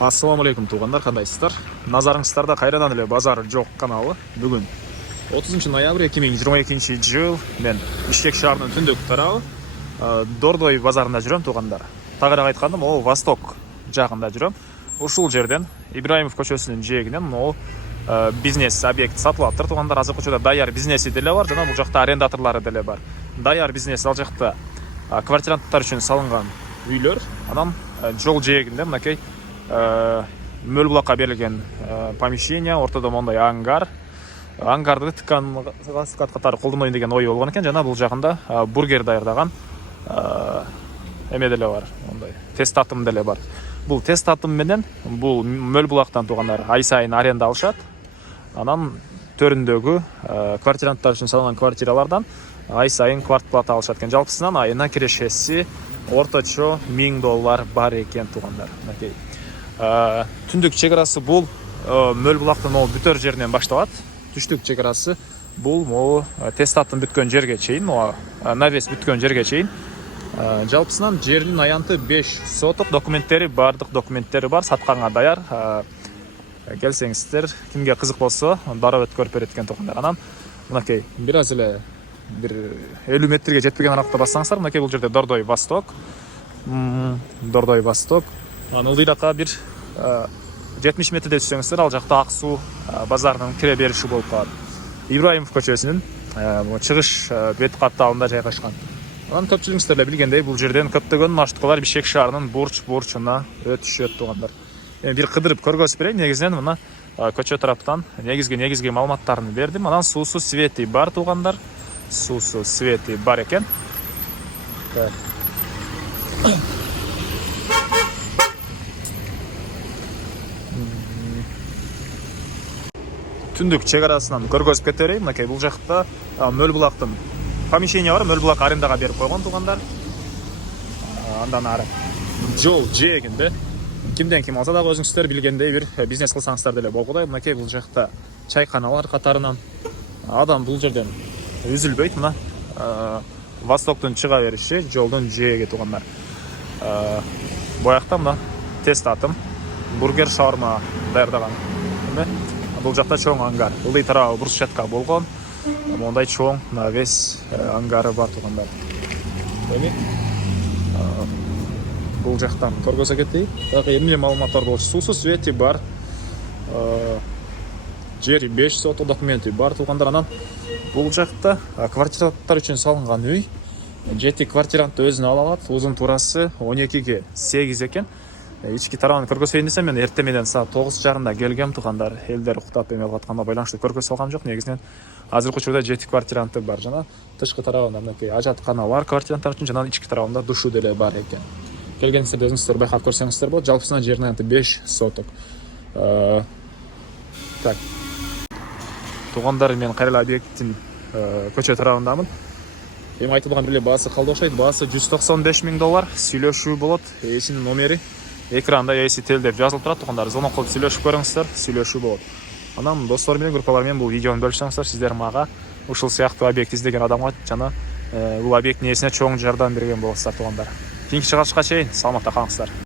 Ассаламу алейкум туугандар, кандайсыздар? Назарыңыздарда кайрадан эле базар жок каналы. Бүгүн 30 ноябрь 2022 жыл мен Бишкек шаарынын түндүк тарабы Дордой базарында жүрөм туугандар. Тагыраак айтканда, могу Восток жагында жүрөм. Ушул жерден Ибраимов көчөсүнүн жээгинен могу бизнес объект сатылып атыптыр туугандар. Азыр көчөдө даяр бизнеси деле бар, жана бул жакта арендаторлору деле бар. Даяр бизнес ал жакта квартиранттар үчүн салынган үйлөр, анан жол жээгинде мынакей мөл булакка берилген помещение, ортодо мондай ангарды тканга катары колдонойн деген ой болгон экен. Жана бул жагында бургер даярдаган эме деле бар, мондай тест татым деле бар. Бул тест татым менен бул мөл булактан туугандар ай сайын аренда алышат. Анан төрүндөгү квартиранттар үчүн салынган квартиралардан ай сайын квартплата алышат экен. Жалпысынан айына кирешеси орточо $1000 бар экен туугандар. Мынакей түндүк чек-арасы бул мөл булактын могу бүтөр жеринен башталат. Түштүк чек-арасы бул могу тест татым бүткөн жерге чейин, навес бүткөн жерге чейин. Жалпысынан жердин аянты 5 соток, документтери, бардык документтери бар, сатканга даяр. Келсеңиздер, кимге кызык болсо, барып өткөрүп берет экен туугандар. Анан мынакей бир аз эле бир 50 метрге жетпеген аракта бассаңыздар, мынакей бул жерде Дордой Восток. Дордой Восток. Анан ылдыйракка бир 70 метрде түшсөңүздөр, ал жакта Ак суу базарынын кире бериши болуп калат. Ибраимов көчөсүнүн чыгыш бет катталында жайгашкан. Анан көпчүлүгүңүздөр эле билгендей, бул жерден көптөгөн маршруткалар Бишкек шаарынын бурчуна өтүшөт туугандар. Бир кыдырып көргөзүп берейин. Негизинен мына көчө тараптан негизги маалыматтарын бердим. Анан суусу свети бар туугандар. Суусу свети бар экен. Түндүк чек-арасынан көргөзүп кете берейин. Мынакей бул жакта мөл булактын помещение бар, мөл булак арендага берип койгон туугандар. Андан ары жол жээгинде кимден ким алса дагы өзүңүздөр билгендей бир бизнес кылсаңыздар деле болгудай. Мынакей бул жакта чайканалар катарынан адам бул жерден үзүлбөйт. Мына Востоктун чыга бериши жолдун жээги туугандар. Боякта мына тест татым, бургер, шаурма даярдаган. Бул жакта чоң ангар. Ылдый тарабы брусчатка болгон. Мондай чоң навес ангары бар туугандар. Бул жактан көргөзө кетейин. Дагы эмне маалыматтар болчу? Суусу свети бар. Жери 5 соток, документи бар туугандар. Анан бул жакта квартиранттар үчүн салынган үй. 7 квартирантты өзүнө ала алат. Узун турасы 12ге 8 экен. Ички тарабын көргөзөйүн десем, мен эртең менен саат 9:30 келгем туугандар. Элдер уктап эме кылып атканга байланыштуу көргөзө алгам жок. Негизинен азыркы учурда 7 квартиранты бар. Жана тышкы тарабында мынакей ажаткана бар квартиранттар үчүн, жана ички тарабында душу деле бар экен. Келгениңизде өзүңүздөр байкап көрсөңүздөр болот. Жалпысынан жердин аянты 5 соток. Так. Туугандар, мен кайра эле объекттин көчө тарабындамын. Эми айтылган эле баасы калды окшойт. Баасы $195,000. Сүйлөшүү болот. Эсинин номери экранда эси телдеп жазылып турат туугандар. Звонок кылып сүйлөшүп көрүңүздөр, сүйлөшүү болот. Анан достор менен, группалар менен бул видеону бөлүшсөңүздөр, сиздер мага ушул сыяктуу объект издеген адамга жана бул объекттин ээсине чоң жардам берген болосуздар туугандар. Кийинки чыгарышка чейин саламатта калыңыздар.